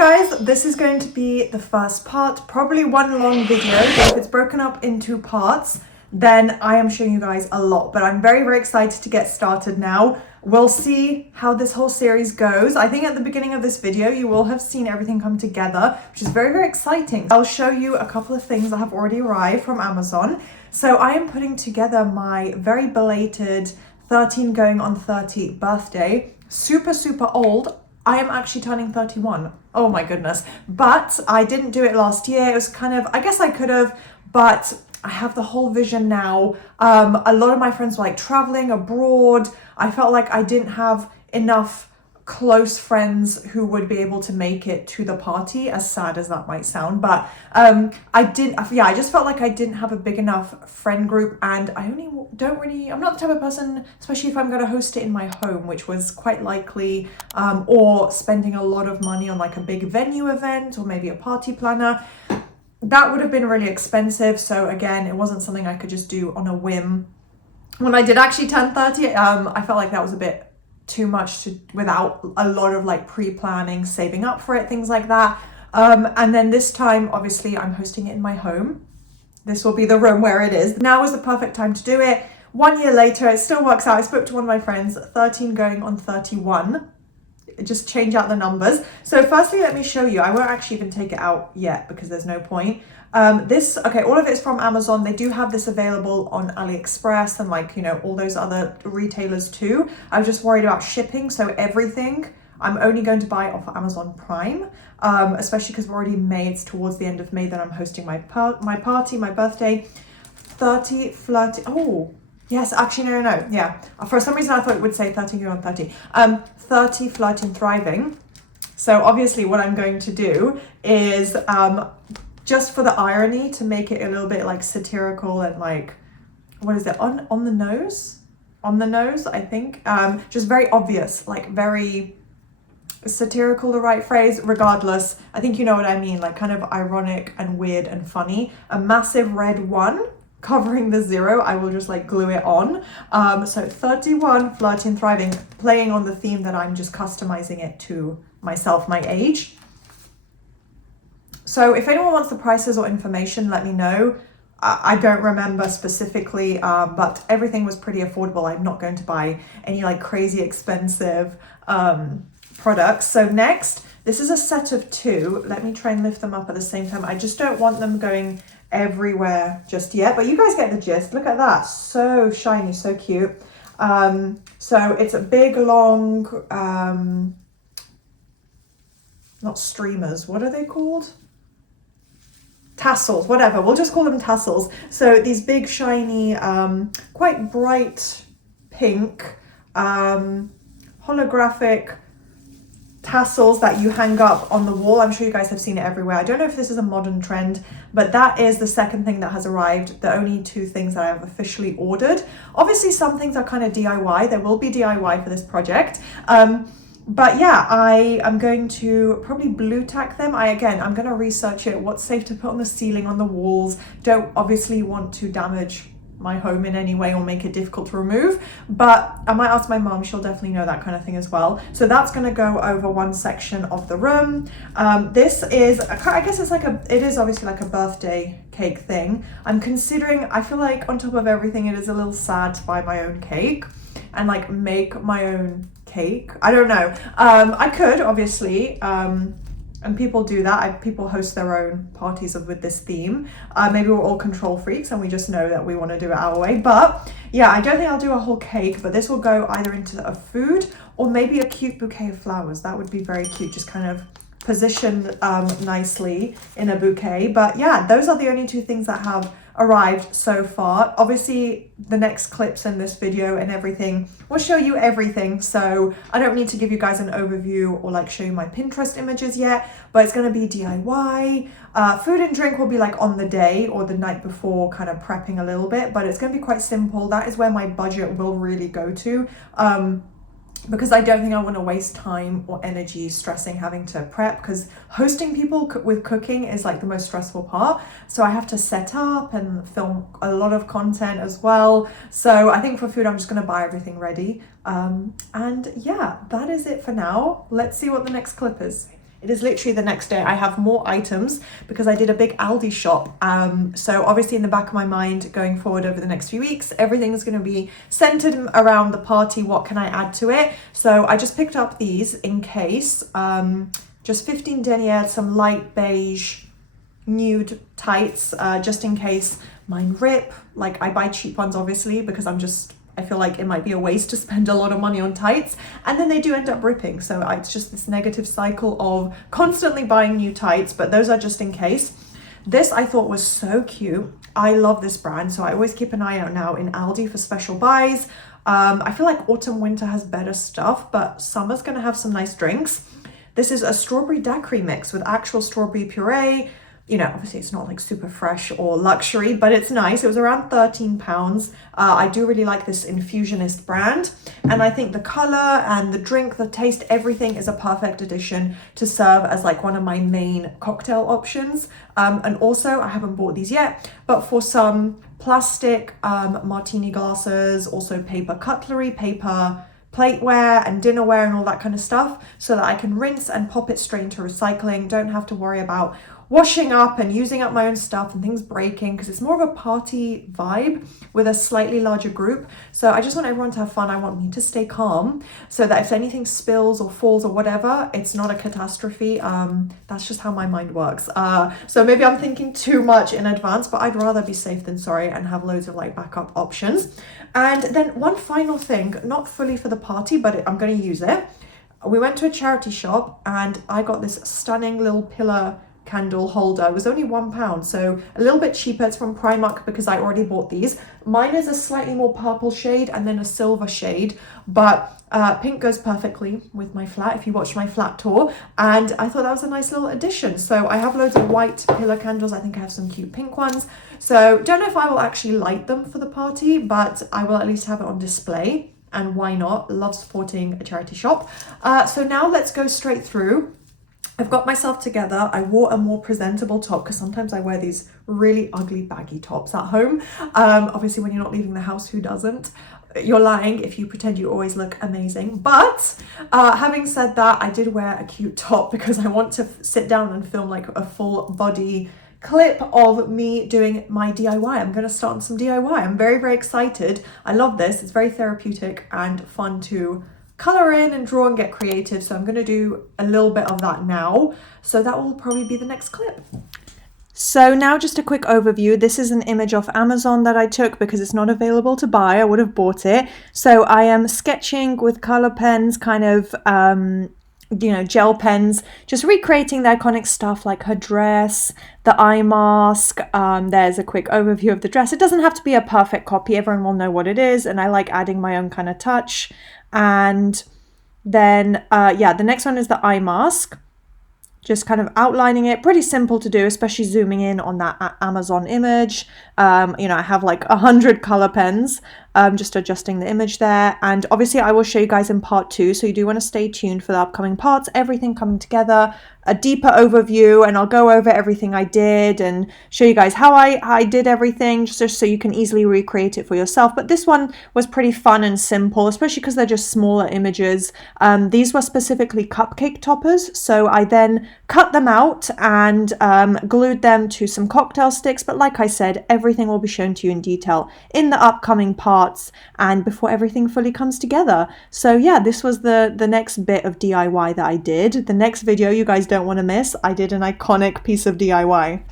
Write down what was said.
guys, this is going to be the first part, probably one long video, but if it's broken up into parts, then I am showing you guys a lot, but I'm very, very excited to get started now. We'll see how this whole series goes. I think at the beginning of this video, you will have seen everything come together, which is very, very exciting. I'll show you a couple of things that have already arrived from Amazon. So I am putting together my very belated 13 going on 30 birthday. Super, super old. I am actually turning 31. Oh my goodness. But I didn't do it last year. It was kind of, I guess I could have, but I have the whole vision now. A lot of my friends were like traveling abroad. I felt like I didn't have enough close friends who would be able to make it to the party, as sad as that might sound, but I just felt like I didn't have a big enough friend group, and I'm not the type of person, especially if I'm going to host it in my home, which was quite likely, or spending a lot of money on like a big venue event or maybe a party planner. That would have been really expensive. So again, it wasn't something I could just do on a whim. When I did actually turn 30, I felt like that was a bit too much without a lot of like pre-planning, saving up for it, things like that. And then this time, obviously, I'm hosting it in my home. This will be the room where it is. Now is the perfect time to do it. 1 year later, it still works out. I spoke to one of my friends, 13 going on 31. Just change out the numbers. So firstly, let me show you. I won't actually even take it out yet because there's no point. All of it's from Amazon. They do have this available on AliExpress and like, you know, all those other retailers too. I was just worried about shipping. So everything I'm only going to buy off Amazon Prime, especially because we're already May. It's towards the end of May that I'm hosting my party, my birthday. 30 flirty. Oh, yes, actually, no. Yeah. For some reason, I thought it would say 30 going on 30. 30 flirty and thriving. So obviously what I'm going to do is, just for the irony, to make it a little bit like satirical and like, what is it, on the nose, I think. Just very obvious, like very satirical, the right phrase, regardless. I think you know what I mean, like kind of ironic and weird and funny. A massive red 1 covering the 0. I will just like glue it on. So 31, flirty and thriving, playing on the theme that I'm just customizing it to myself, my age. So if anyone wants the prices or information, let me know. I don't remember specifically, but everything was pretty affordable. I'm not going to buy any like crazy expensive products. So next, this is a set of 2. Let me try and lift them up at the same time. I just don't want them going everywhere just yet, but you guys get the gist. Look at that. So shiny, so cute. So it's a big, long, not streamers. What are they called? Tassels, whatever, we'll just call them tassels. So these big shiny, quite bright pink, holographic tassels that you hang up on the wall. I'm sure you guys have seen it everywhere. I don't know if this is a modern trend, but that is the second thing that has arrived. The only 2 things that I have officially ordered. Obviously some things are kind of DIY. There will be DIY for this project. But yeah, I am going to probably blue tack them. I'm going to research it, what's safe to put on the ceiling, on the walls. Don't obviously want to damage my home in any way or make it difficult to remove, but I might ask my mom. She'll definitely know that kind of thing as well. So that's going to go over one section of the room. This is, I guess it is obviously like a birthday cake thing. I'm considering, I feel like on top of everything, it is a little sad to buy my own cake and like make my own cake. I don't know. I could obviously, and people do that. People host their own parties with this theme. Maybe we're all control freaks and we just know that we want to do it our way. But yeah, I don't think I'll do a whole cake, but this will go either into a food or maybe a cute bouquet of flowers. That would be very cute, just kind of positioned nicely in a bouquet. But yeah, those are the only 2 things that have arrived so far. Obviously the next clips in this video and everything will show you everything, so I don't need to give you guys an overview or like show you my Pinterest images yet, but it's going to be DIY. Food and drink will be like on the day or the night before, kind of prepping a little bit, but it's going to be quite simple. That is where my budget will really go to. because I don't think I want to waste time or energy stressing having to prep, because hosting people with cooking is like the most stressful part. So I have to set up and film a lot of content as well. So I think for food, I'm just going to buy everything ready. And yeah, that is it for now. Let's see what the next clip is. It is literally the next day. I have more items because I did a big Aldi shop. So obviously in the back of my mind going forward over the next few weeks, everything's going to be centered around the party. What can I add to it? So I just picked up these in case. Just 15 denier, some light beige nude tights, just in case mine rip. Like, I buy cheap ones obviously because I feel like it might be a waste to spend a lot of money on tights, and then they do end up ripping. So it's just this negative cycle of constantly buying new tights, but those are just in case. This I thought was so cute. I love this brand, so I always keep an eye out now in Aldi for special buys. I feel like autumn winter has better stuff, but summer's gonna have some nice drinks. This is a strawberry daiquiri mix with actual strawberry puree. You know, obviously it's not like super fresh or luxury, but it's nice. It was around £13. I do really like this Infusionist brand. And I think the color and the drink, the taste, everything is a perfect addition to serve as like one of my main cocktail options. And also, I haven't bought these yet, but for some plastic martini glasses, also paper cutlery, paper plateware and dinnerware and all that kind of stuff, so that I can rinse and pop it straight into recycling. Don't have to worry about washing up and using up my own stuff and things breaking, because it's more of a party vibe with a slightly larger group. So I just want everyone to have fun. I want me to stay calm so that if anything spills or falls or whatever, it's not a catastrophe. That's just how my mind works. So maybe I'm thinking too much in advance, but I'd rather be safe than sorry and have loads of like backup options. And then one final thing, not fully for the party, but I'm going to use it. We went to a charity shop and I got this stunning little pillar candle holder. It was only £1, so a little bit cheaper. It's from Primark because I already bought these. Mine is a slightly more purple shade and then a silver shade, but pink goes perfectly with my flat if you watched my flat tour, and I thought that was a nice little addition. So I have loads of white pillar candles. I think I have some cute pink ones, so don't know if I will actually light them for the party, but I will at least have it on display, and why not? Love supporting a charity shop. So now let's go straight through. I've got myself together. I wore a more presentable top because sometimes I wear these really ugly baggy tops at home. Obviously when you're not leaving the house, who doesn't? You're lying if you pretend you always look amazing. But having said that, I did wear a cute top because I want to sit down and film like a full body clip of me doing my DIY. I'm going to start on some DIY. I'm very, very excited. I love this. It's very therapeutic and fun to color in and draw and get creative, so I'm going to do a little bit of that now, so that will probably be the next clip. So now just a quick overview. This is an image off Amazon that I took because it's not available to buy. I would have bought it. So I am sketching with color pens, kind of you know, gel pens, just recreating the iconic stuff like her dress, the eye mask. There's a quick overview of the dress. It doesn't have to be a perfect copy. Everyone will know what it is, and I like adding my own kind of touch. And then yeah, the next one is the eye mask, just kind of outlining it. Pretty simple to do, especially zooming in on that Amazon image. You know, I have like 100 color pens, just adjusting the image there. And obviously I will show you guys in part 2, so you do want to stay tuned for the upcoming parts, everything coming together, a deeper overview, and I'll go over everything I did and show you guys how I did everything, just so you can easily recreate it for yourself. But this one was pretty fun and simple, especially because they're just smaller images. These were specifically cupcake toppers, so I then cut them out and glued them to some cocktail sticks. But like I said, everything will be shown to you in detail in the upcoming parts and before everything fully comes together. So yeah, this was the next bit of DIY that I did. The next video you guys don't want to miss. I did an iconic piece of DIY.